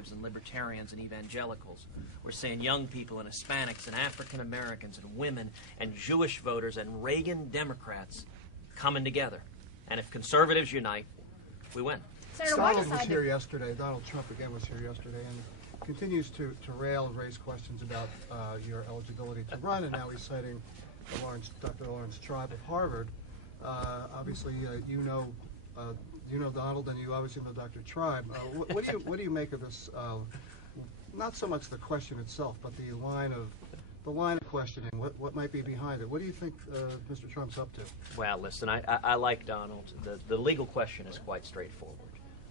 conservatives and libertarians and evangelicals. We're seeing young people and Hispanics and African Americans and women and Jewish voters and Reagan Democrats coming together. And if conservatives unite, we win. Senator, Donald was here yesterday. Donald Trump again was here yesterday and continues to rail and raise questions about your eligibility to run. And now he's citing Dr. Laurence Tribe of Harvard. Obviously, you know Donald, and you obviously know Dr. Tribe. What do you make of this? Not so much the question itself, but the line of questioning. What might be behind it? What do you think Mr. Trump's up to? Well, listen, I like Donald. The legal question is quite straightforward,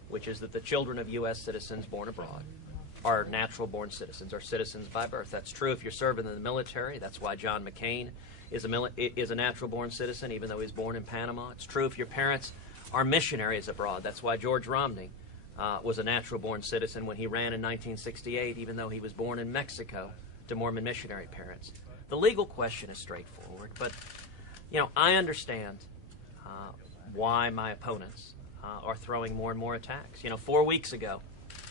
which is that the children of U.S. citizens born abroad are natural-born citizens, are citizens by birth. That's true if you're serving in the military. That's why John McCain is a natural-born citizen, even though he was born in Panama. It's true if your parents are missionaries abroad. That's why George Romney was a natural-born citizen when he ran in 1968, even though he was born in Mexico to Mormon missionary parents. The legal question is straightforward, but I understand why my opponents are throwing more and more attacks. 4 weeks ago,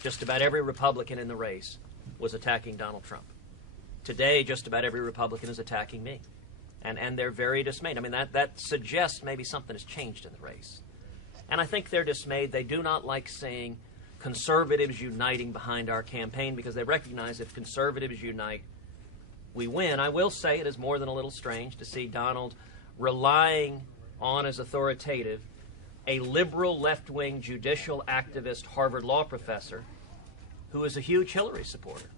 just about every Republican in the race was attacking Donald Trump. Today, just about every Republican is attacking me. And they're very dismayed. I mean, that suggests maybe something has changed in the race. And I think they're dismayed. They do not like seeing conservatives uniting behind our campaign because they recognize if conservatives unite, we win. I will say it is more than a little strange to see Donald relying on as authoritative a liberal left-wing judicial activist Harvard law professor who is a huge Hillary supporter.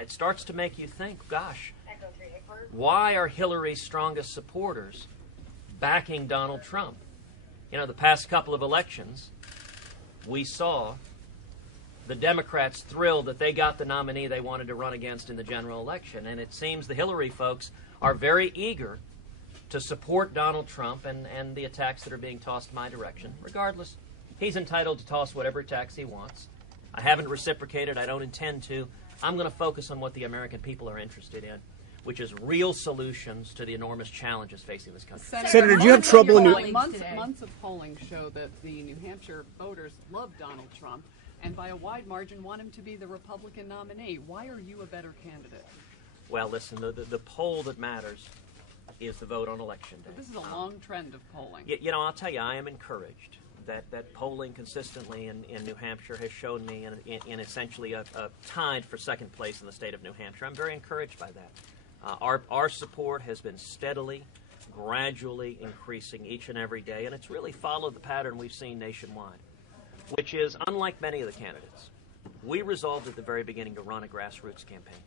It starts to make you think, gosh, why are Hillary's strongest supporters backing Donald Trump? The past couple of elections, we saw the Democrats thrilled that they got the nominee they wanted to run against in the general election. And it seems the Hillary folks are very eager to support Donald Trump and the attacks that are being tossed my direction. Regardless, he's entitled to toss whatever attacks he wants. I haven't reciprocated. I don't intend to. I'm going to focus on what the American people are interested in, which is real solutions to the enormous challenges facing this country. Senator, do you have trouble in New months of polling show that the New Hampshire voters love Donald Trump and by a wide margin want him to be the Republican nominee. Why are you a better candidate? Well, listen, the poll that matters is the vote on Election Day. But this is a long trend of polling. I'll tell you, I am encouraged that polling consistently in New Hampshire has shown me in essentially a tied for second place in the state of New Hampshire. I'm very encouraged by that. Our support has been steadily, gradually increasing each and every day, and it's really followed the pattern we've seen nationwide, which is, unlike many of the candidates, we resolved at the very beginning to run a grassroots campaign,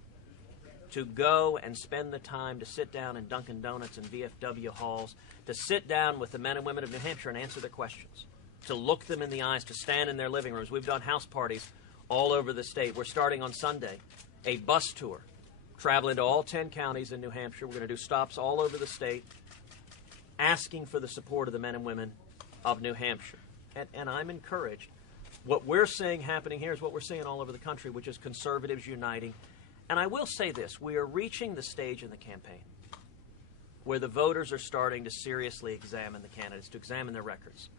to go and spend the time to sit down in Dunkin' Donuts and VFW halls, to sit down with the men and women of New Hampshire and answer their questions, to look them in the eyes, to stand in their living rooms. We've done house parties all over the state. We're starting on Sunday a bus tour, traveling to all 10 counties in New Hampshire. We're going to do stops all over the state, asking for the support of the men and women of New Hampshire. And I'm encouraged. What we're seeing happening here is what we're seeing all over the country, which is conservatives uniting. And I will say this, we are reaching the stage in the campaign where the voters are starting to seriously examine the candidates, to examine their records.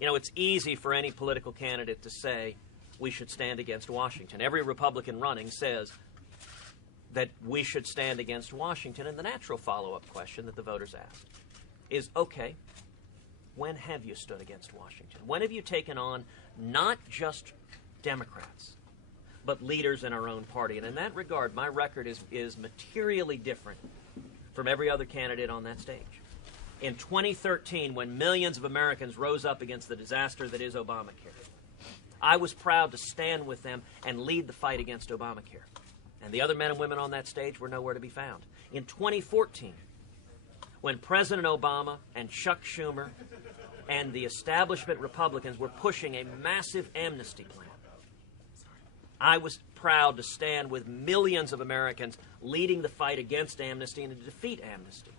It's easy for any political candidate to say we should stand against Washington. Every Republican running says that we should stand against Washington. And the natural follow-up question that the voters ask is, okay, when have you stood against Washington? When have you taken on not just Democrats, but leaders in our own party? And in that regard, my record is materially different from every other candidate on that stage. In 2013, when millions of Americans rose up against the disaster that is Obamacare, I was proud to stand with them and lead the fight against Obamacare. And the other men and women on that stage were nowhere to be found. In 2014, when President Obama and Chuck Schumer and the establishment Republicans were pushing a massive amnesty plan, I was proud to stand with millions of Americans leading the fight against amnesty and to defeat amnesty.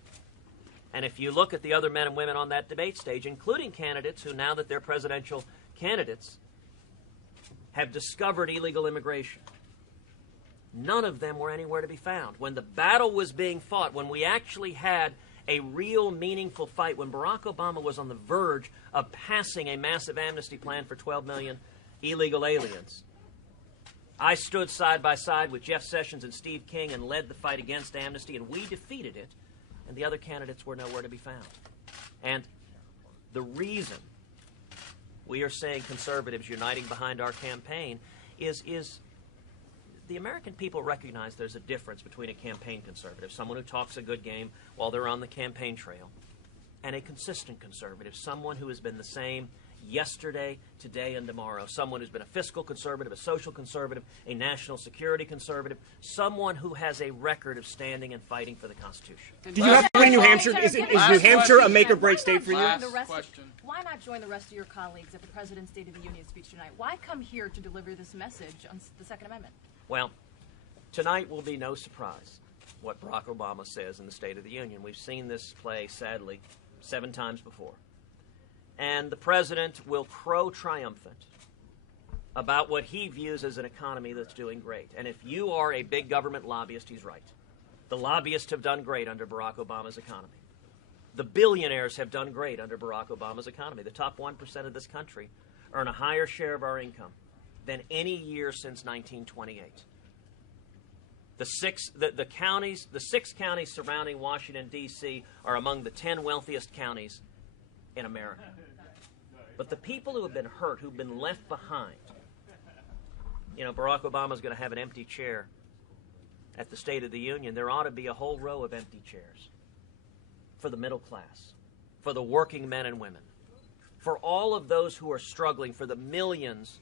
And if you look at the other men and women on that debate stage, including candidates who, now that they're presidential candidates, have discovered illegal immigration, none of them were anywhere to be found. When the battle was being fought, when we actually had a real meaningful fight, when Barack Obama was on the verge of passing a massive amnesty plan for 12 million illegal aliens, I stood side by side with Jeff Sessions and Steve King and led the fight against amnesty, and we defeated it, and the other candidates were nowhere to be found. And the reason we are saying conservatives uniting behind our campaign is the American people recognize there's a difference between a campaign conservative, someone who talks a good game while they're on the campaign trail, and a consistent conservative, someone who has been the same yesterday, today, and tomorrow, someone who's been a fiscal conservative, a social conservative, a national security conservative, someone who has a record of standing and fighting for the Constitution. Did you have to win New Hampshire? Is New Hampshire a make-or-break state for you? Why not join the rest of your colleagues at the President's State of the Union speech tonight? Why come here to deliver this message on the Second Amendment? Well, tonight will be no surprise what Barack Obama says in the State of the Union. We've seen this play, sadly, 7 times before. And the president will crow triumphant about what he views as an economy that's doing great. And if you are a big government lobbyist, he's right. The lobbyists have done great under Barack Obama's economy. The billionaires have done great under Barack Obama's economy. The top 1% of this country earn a higher share of our income than any year since 1928. The 6 counties surrounding Washington, D.C. are among the 10 wealthiest counties in America. But the people who have been hurt, who've been left behind, you know, Barack Obama's going to have an empty chair at the State of the Union. There ought to be a whole row of empty chairs for the middle class, for the working men and women, for all of those who are struggling, for the millions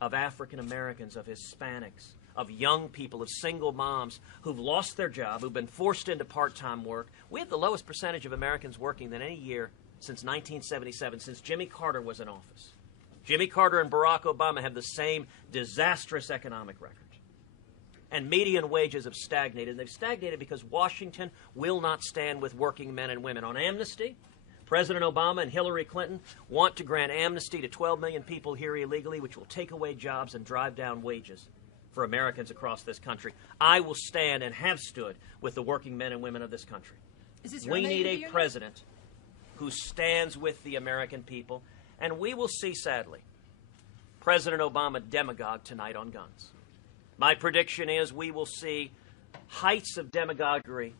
of African Americans, of Hispanics, of young people, of single moms who've lost their job, who've been forced into part-time work. We have the lowest percentage of Americans working than any year since 1977, since Jimmy Carter was in office. Jimmy Carter and Barack Obama have the same disastrous economic record. And median wages have stagnated. And they've stagnated because Washington will not stand with working men and women. On amnesty, President Obama and Hillary Clinton want to grant amnesty to 12 million people here illegally, which will take away jobs and drive down wages for Americans across this country. I will stand and have stood with the working men and women of this country. We need a president who stands with the American people, and we will see, sadly, President Obama demagogue tonight on guns. My prediction is we will see heights of demagoguery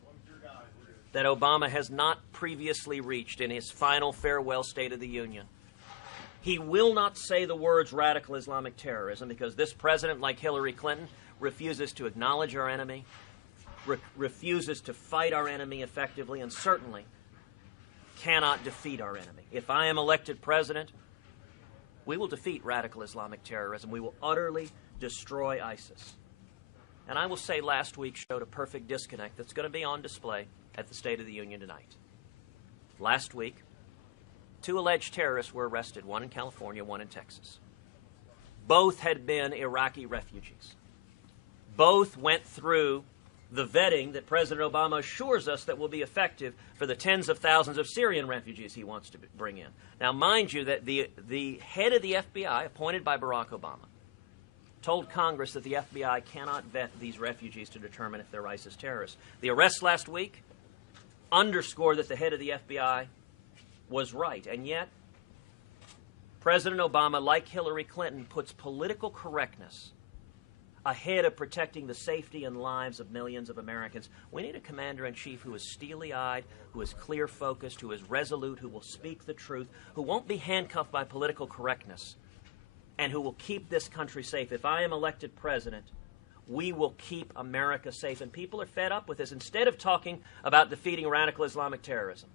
that Obama has not previously reached in his final farewell State of the Union. He will not say the words radical Islamic terrorism because this president, like Hillary Clinton, refuses to acknowledge our enemy, refuses to fight our enemy effectively, and certainly cannot defeat our enemy. If I am elected president, we will defeat radical Islamic terrorism. We will utterly destroy ISIS. And I will say last week showed a perfect disconnect that's going to be on display at the State of the Union tonight. Last week, 2 alleged terrorists were arrested, one in California, one in Texas. Both had been Iraqi refugees. Both went through the vetting that President Obama assures us that will be effective for the tens of thousands of Syrian refugees he wants to bring in. Now, mind you that the head of the FBI, appointed by Barack Obama, told Congress that the FBI cannot vet these refugees to determine if they're ISIS terrorists. The arrests last week underscore that the head of the FBI was right, and yet President Obama, like Hillary Clinton, puts political correctness ahead of protecting the safety and lives of millions of Americans. We need a commander-in-chief who is steely-eyed, who is clear-focused, who is resolute, who will speak the truth, who won't be handcuffed by political correctness, and who will keep this country safe. If I am elected president, we will keep America safe. And people are fed up with this. Instead of talking about defeating radical Islamic terrorism,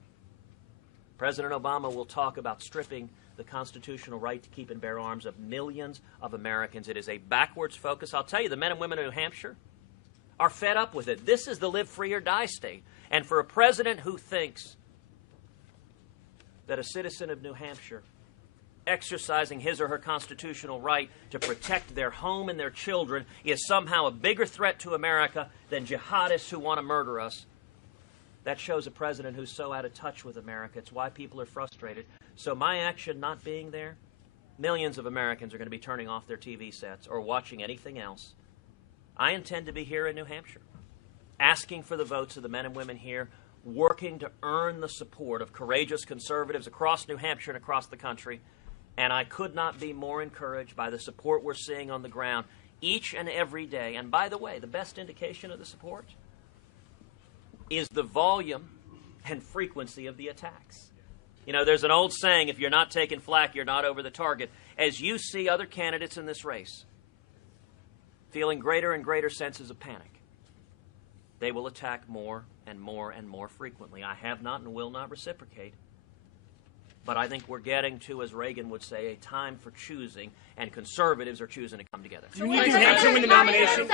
President Obama will talk about stripping the constitutional right to keep and bear arms of millions of Americans. It is a backwards focus. I'll tell you, the men and women of New Hampshire are fed up with it. This is the live free or die state. And for a president who thinks that a citizen of New Hampshire exercising his or her constitutional right to protect their home and their children is somehow a bigger threat to America than jihadists who want to murder us, that shows a president who's so out of touch with America. It's why people are frustrated. So my action not being there, millions of Americans are going to be turning off their TV sets or watching anything else. I intend to be here in New Hampshire, asking for the votes of the men and women here, working to earn the support of courageous conservatives across New Hampshire and across the country, And I could not be more encouraged by the support we're seeing on the ground each and every day. And by the way, the best indication of the support is the volume and frequency of the attacks. You know, there's an old saying, if you're not taking flak, you're not over the target. As you see other candidates in this race feeling greater and greater senses of panic, they will attack more and more and more frequently. I have not and will not reciprocate. But I think we're getting to, as Reagan would say, a time for choosing, and conservatives are choosing to come together. Do you need New Hampshire win the nomination?